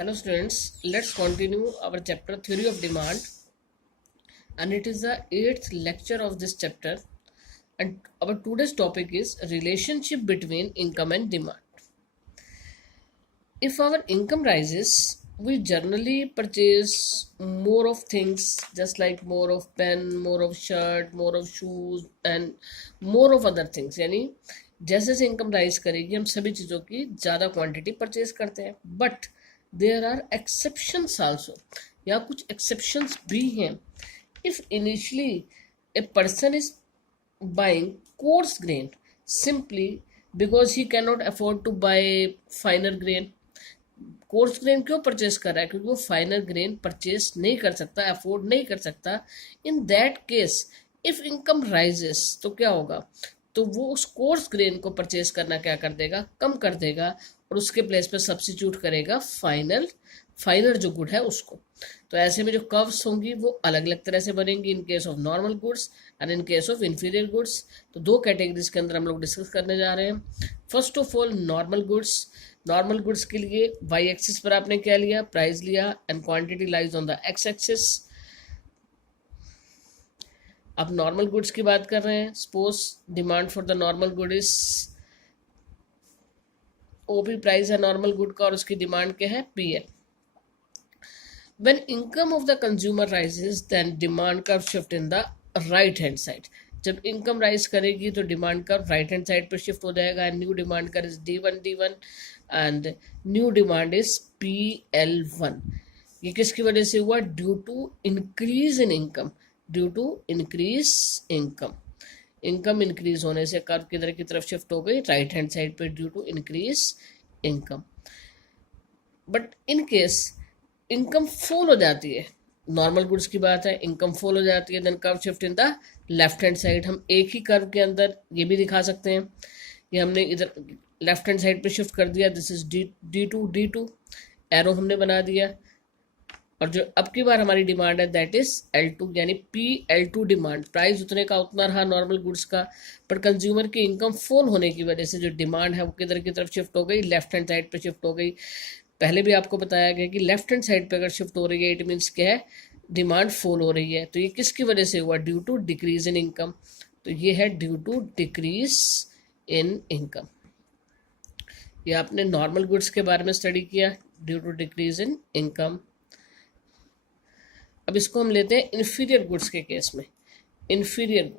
Hello students, let's continue our chapter Theory of Demand, and it is the 8th lecture of this chapter, and our today's topic is relationship between income and demand. If our income rises, we generally purchase more of things, just like more of pen, more of shirt, more of shoes and more of other things. यानी जैसे जैसे income rise करेगी हम सभी चीज़ों की ज़्यादा quantity purchase करते हैं. But there are exceptions also, या कुछ एक्सेप्शंस भी हैं. If initially a person is buying coarse grain simply because he cannot afford to buy finer grain. Coarse grain क्यों परचेस कर रहा है? क्योंकि वो फाइनर ग्रेन परचेस नहीं कर सकता, अफोर्ड नहीं कर सकता. In that case if income rises तो क्या होगा? तो वो उस कोर्स ग्रेन को परचेस करना क्या कर देगा? कम कर देगा, और उसके प्लेस पे सब्सिट्यूट करेगा फाइनर जो गुड है उसको. तो ऐसे में जो कर्व्स होंगी वो अलग अलग तरह से बनेंगी in case of normal goods and in case of inferior goods. तो दो कैटेगरीज के अंदर हम लोग डिस्कस करने जा रहे हैं. First of all normal goods. Normal goods के लिए वाई एक्सिस पर आपने क्या लिया? प्राइस लिया, and quantity lies on the x axis. अब नॉर्मल गुड्स की बात कर रहे हैं. Suppose demand for the normal good is OP, price है नॉर्मल गुड का, और उसकी डिमांड क्या है? PL. When income of the consumer rises, then demand curve shift in the right hand side. जब इनकम राइज करेगी तो demand curve right hand side पर शिफ्ट हो जाएगा, and new demand curve is D1 and new demand is PL1. ये किसकी वजह से हुआ? Due to increase in income. Due to increase income. Income increase होने से कर्व किधर की तरफ शिफ्ट हो गई? राइट हैंड साइड पे, due to increase income. But in case income fall हो जाती है, नॉर्मल गुड्स की बात है, इनकम फॉल हो जाती है, then curve shift in the left hand side. हम एक ही कर्व के अंदर ये भी दिखा सकते हैं. ये हमने इधर लेफ्ट हैंड साइड पे शिफ्ट कर दिया, दिस इज D2 एरो हमने बना दिया, और जो अब की बार हमारी डिमांड है दैट इज L2, यानी PL2 डिमांड. प्राइस उतने का उतना रहा नॉर्मल गुड्स का, पर कंज्यूमर की इनकम फॉल होने की वजह से जो डिमांड है वो किधर की तरफ शिफ्ट हो गई? लेफ्ट हैंड साइड पे शिफ्ट हो गई. पहले भी आपको बताया गया कि लेफ्ट हैंड साइड पे अगर शिफ्ट हो रही है इट मीन्स क्या है? डिमांड फॉल हो रही है. तो ये किसकी वजह से हुआ? Due to decrease in income. तो ये है due to decrease in income. ये आपने नॉर्मल गुड्स के बारे में स्टडी किया, due to decrease in income. अब इसको हम लेते हैं इन्फीरियर गुड्स के केस में. इन्फीरियर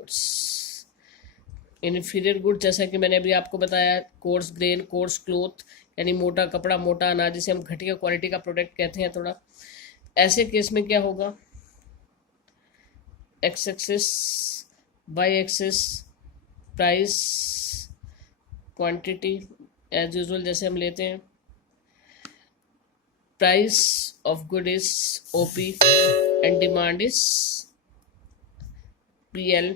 गुड जैसा कि मैंने अभी आपको बताया, कोर्स ग्रेन, कोर्स क्लोथ, यानी मोटा कपड़ा, मोटा अनाज, जिसे हम घटिया क्वालिटी का प्रोडक्ट कहते हैं थोड़ा. ऐसे केस में क्या होगा? X axis, Y axis, price, quantity, as usual जैसे हम लेते हैं. Price of good is OP and demand is PL.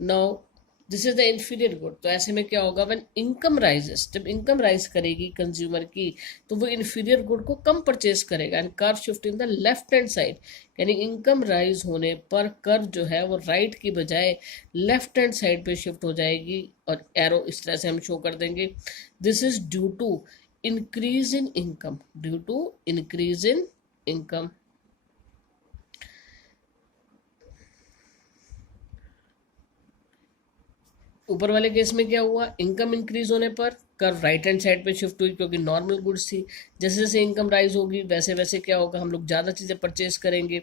Now this is the inferior good. तो ऐसे में क्या होगा? व्हेन इनकम राइजेस, जब इनकम राइज करेगी कंज्यूमर की तो वो इन्फीरियर गुड को कम परचेज करेगा, and curve shift in the left hand side. यानी इनकम राइज होने पर कर्व जो है वो राइट की बजाय लेफ्ट हैंड साइड पे शिफ्ट हो जाएगी, और एरो इस तरह से हम शो कर देंगे. This is due to increase in income. Due to increase in income. ऊपर वाले केस में क्या हुआ? इनकम इंक्रीज होने पर कर्व राइट हैंड साइड पे शिफ्ट हुई, क्योंकि नॉर्मल गुड्स थी. जैसे जैसे इनकम राइज होगी वैसे वैसे क्या होगा? हम लोग ज़्यादा चीज़ें परचेज करेंगे.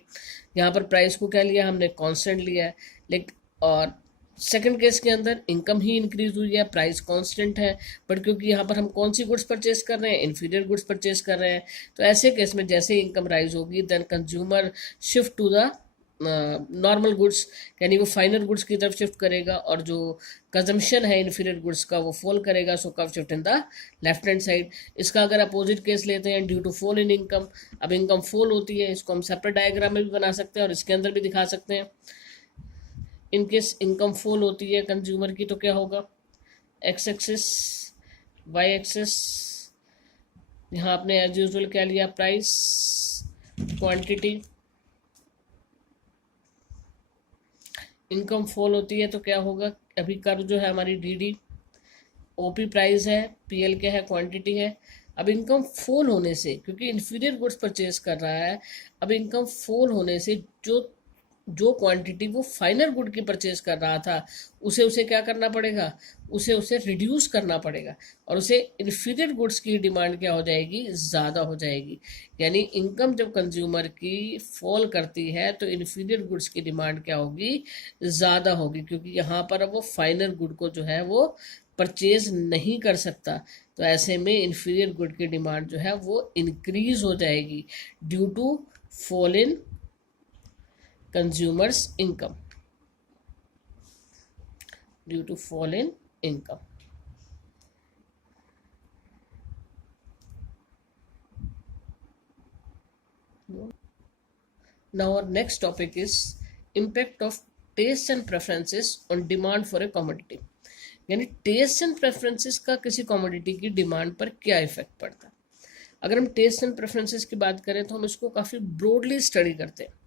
यहाँ पर प्राइस को क्या लिया हमने? कांस्टेंट लिया है. लेकिन और सेकंड केस के अंदर इनकम ही इंक्रीज हुई है, प्राइस कांस्टेंट है, बट क्योंकि यहाँ पर हम कौन सी गुड्स परचेज कर रहे हैं? इन्फीरियर गुड्स परचेज कर रहे हैं. तो ऐसे केस में जैसे इनकम राइज होगी then consumer shift to the normal goods, यानी वो फाइनर गुड्स की तरफ शिफ्ट करेगा, और जो कंजम्पशन है इन्फीरियर गुड्स का वो फॉल करेगा. So curve shift in the left hand side. इसका अगर अपोजिट केस लेते हैं, due to fall in income. अब इनकम फॉल होती है, इसको हम सेपरेट डायग्राम में भी बना सकते हैं और इसके अंदर भी दिखा सकते हैं. इन केस इनकम फॉल होती है कंज्यूमर की तो क्या होगा? एक्स एक्सिस, वाई एक्सिस, यहाँ आपने एज यूजुअल क्या लिया? Price, quantity. इनकम फॉल होती है तो क्या होगा? अभी कर्व जो है हमारी DD, OP प्राइस है, PL क्या है? क्वांटिटी है. अब इनकम फॉल होने से, क्योंकि इन्फीरियर गुड्स परचेज कर रहा है, अब इनकम फॉल होने से जो जो क्वांटिटी वो फाइनल गुड की परचेज कर रहा था उसे क्या करना पड़ेगा, उसे रिड्यूस करना पड़ेगा, और उसे इन्फीरियर गुड्स की डिमांड क्या हो जाएगी, ज़्यादा हो जाएगी। यानी इनकम जब कंज्यूमर की फॉल करती है तो इन्फीरियर गुड्स की डिमांड क्या होगी, ज़्यादा होगी, क्योंकि यहाँ पर अब वो फाइनल गुड को जो है वो परचेज नहीं कर सकता। तो ऐसे में इन्फीरियर गुड की डिमांड जो है वो इंक्रीज हो जाएगी due to fall in consumers income, due to fall in income. Now our next topic is impact of taste and preferences on demand for a commodity. यानी टेस्ट एंड प्रेफरेंसेस का किसी commodity की demand पर क्या effect पड़ता है। अगर हम टेस्ट एंड प्रेफरेंसेस की बात करें तो हम इसको काफ़ी ब्रॉडली स्टडी करते हैं।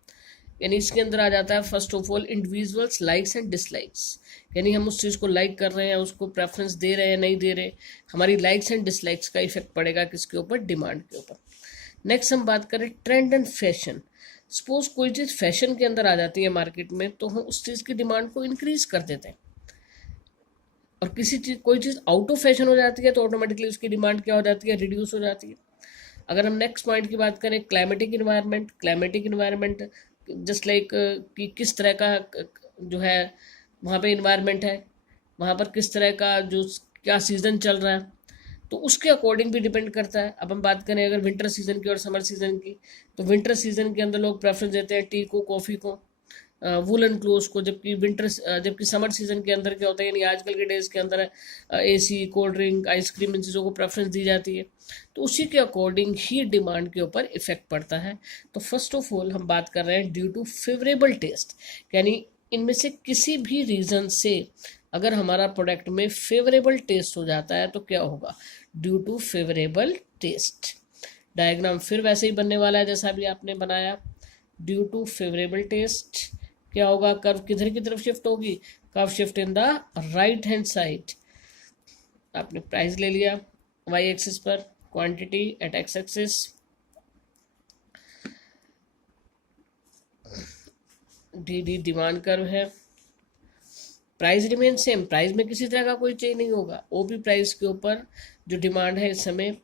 यानी इसके अंदर आ जाता है first of all individuals likes and dislikes, यानी हम उस चीज़ को लाइक कर रहे हैं, उसको प्रेफरेंस दे रहे हैं, नहीं दे रहे, हमारी लाइक्स एंड डिसलाइक्स का इफेक्ट पड़ेगा किसके ऊपर, डिमांड के ऊपर। नेक्स्ट हम बात करें ट्रेंड एंड फैशन। सपोज कोई चीज़ फैशन के अंदर आ जाती है मार्केट में तो हम उस चीज़ की डिमांड को इंक्रीज कर देते हैं, और कोई चीज़ आउट ऑफ फैशन हो जाती है तो ऑटोमेटिकली उसकी डिमांड क्या हो जाती है, रिड्यूस हो जाती है। अगर हम नेक्स्ट पॉइंट की बात करें क्लाइमेटिक इन्वायरमेंट जस्ट लाइक कि किस तरह का जो है वहाँ पे इन्वायरमेंट है, वहाँ पर किस तरह का जो क्या सीज़न चल रहा है, तो उसके अकॉर्डिंग भी डिपेंड करता है। अब हम बात करें अगर विंटर सीज़न की और समर सीज़न की, तो विंटर सीज़न के अंदर लोग प्रेफरेंस देते हैं टी को, कॉफ़ी को, वुलन क्लोथ्स को, जबकि समर सीज़न के अंदर क्या होता है, यानी आजकल के डेज़ के अंदर एसी, कोल्ड ड्रिंक, आइसक्रीम, इन चीज़ों को प्रेफरेंस दी जाती है। तो उसी के अकॉर्डिंग ही डिमांड के ऊपर इफेक्ट पड़ता है। तो फर्स्ट ऑफ ऑल हम बात कर रहे हैं ड्यू टू फेवरेबल टेस्ट, यानी इनमें से किसी भी रीज़न से अगर हमारा प्रोडक्ट में फेवरेबल टेस्ट हो जाता है तो क्या होगा, due to favourable taste. Diagram फिर वैसे ही बनने वाला है जैसा भी आपने बनाया। ड्यू टू फेवरेबल टेस्ट क्या होगा, कर्व किधर की तरफ शिफ्ट होगी, curve shift in the right hand side. आपने प्राइस ले लिया वाई एक्सिस पर, quantity eight x axis, D demand curve है, प्राइस रिमेन सेम, प्राइस में किसी तरह का कोई चेंज नहीं होगा, ओपी प्राइस के ऊपर जो डिमांड है इस समय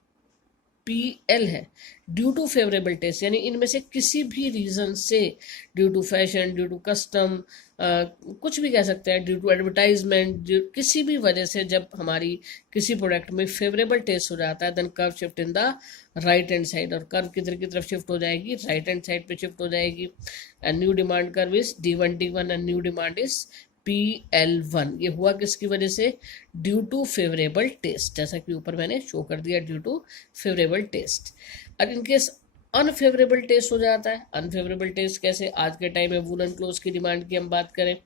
PL है। ड्यू टू फेवरेबल टेस्ट, यानी इनमें से किसी भी रीज़न से, due to fashion, due to custom, कुछ भी कह सकते हैं, ड्यू टू एडवर्टाइजमेंट, किसी भी वजह से जब हमारी किसी प्रोडक्ट में फेवरेबल टेस्ट हो जाता है then curve shift in the right hand side, और कर्व किधर की तरफ शिफ्ट हो जाएगी, राइट हैंड साइड पे शिफ्ट हो जाएगी। And new demand curve is D1 and new demand is PL1। ये हुआ किसकी वजह से, ड्यू टू फेवरेबल टेस्ट, जैसा कि ऊपर मैंने शो कर दिया, ड्यू टू फेवरेबल टेस्ट। और इनकेस अनफेवरेबल टेस्ट हो जाता है, अनफेवरेबल टेस्ट कैसे, आज के टाइम में वुलन क्लोथ की डिमांड की हम बात करें,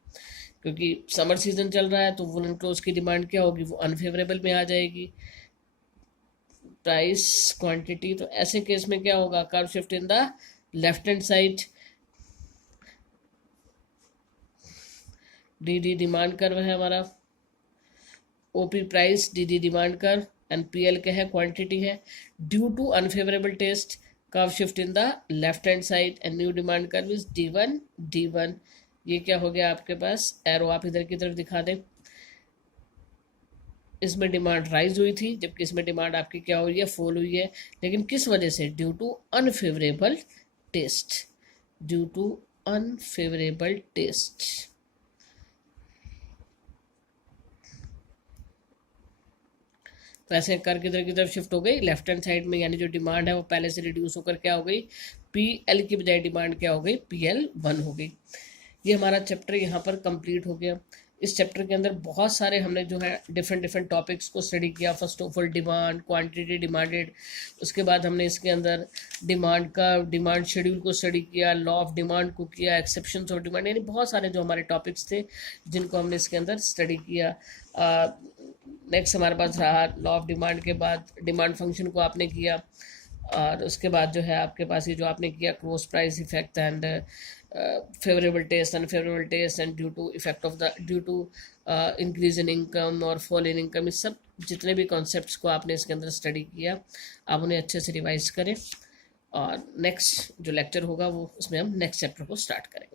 क्योंकि समर सीजन चल रहा है तो वुलन क्लोथ की डिमांड क्या होगी, वो अनफेवरेबल में आ जाएगी। प्राइस, क्वांटिटी, तो ऐसे केस में क्या होगा, curve shift in the left hand side, D demand curve है हमारा, OP price, D demand curve, and PL क्या है, क्वांटिटी है। Due to unfavourable taste curve shift in the left hand side and new demand curve is D1। ये क्या हो गया आपके पास, एरो आप इधर की तरफ दिखा दें, इसमें डिमांड राइज हुई थी जबकि इसमें डिमांड आपकी क्या हुई है, फॉल हुई है, लेकिन किस वजह से, due to unfavourable taste, due to unfavourable taste. तो ऐसे कर किधर की तरफ शिफ्ट हो गई, लेफ्ट हैंड साइड में, यानी जो डिमांड है वो पहले से रिड्यूस होकर क्या हो गई, PL की बजाय डिमांड क्या हो गई, PL1 हो गई। ये हमारा चैप्टर यहाँ पर कंप्लीट हो गया। इस चैप्टर के अंदर बहुत सारे हमने जो है डिफरेंट टॉपिक्स को स्टडी किया। First of all demand, quantity demanded, उसके बाद हमने इसके अंदर डिमांड शेड्यूल को स्टडी किया, लॉ ऑफ डिमांड को किया, एक्सेप्शंस ऑफ डिमांड, यानी बहुत सारे जो हमारे टॉपिक्स थे जिनको हमने इसके अंदर स्टडी किया। नेक्स्ट हमारे पास रहा लॉ ऑफ डिमांड के बाद डिमांड फंक्शन को आपने किया, और उसके बाद जो है आपके पास ये जो आपने किया cross price effect and favourable taste, unfavourable taste and due to effect of the due to increase in income और फॉल इन इनकम, इस सब जितने भी कॉन्सेप्ट्स को आपने इसके अंदर स्टडी किया आप उन्हें अच्छे से रिवाइज करें। और नेक्स्ट जो लेक्चर होगा वो उसमें हम नेक्स्ट चैप्टर को स्टार्ट करेंगे।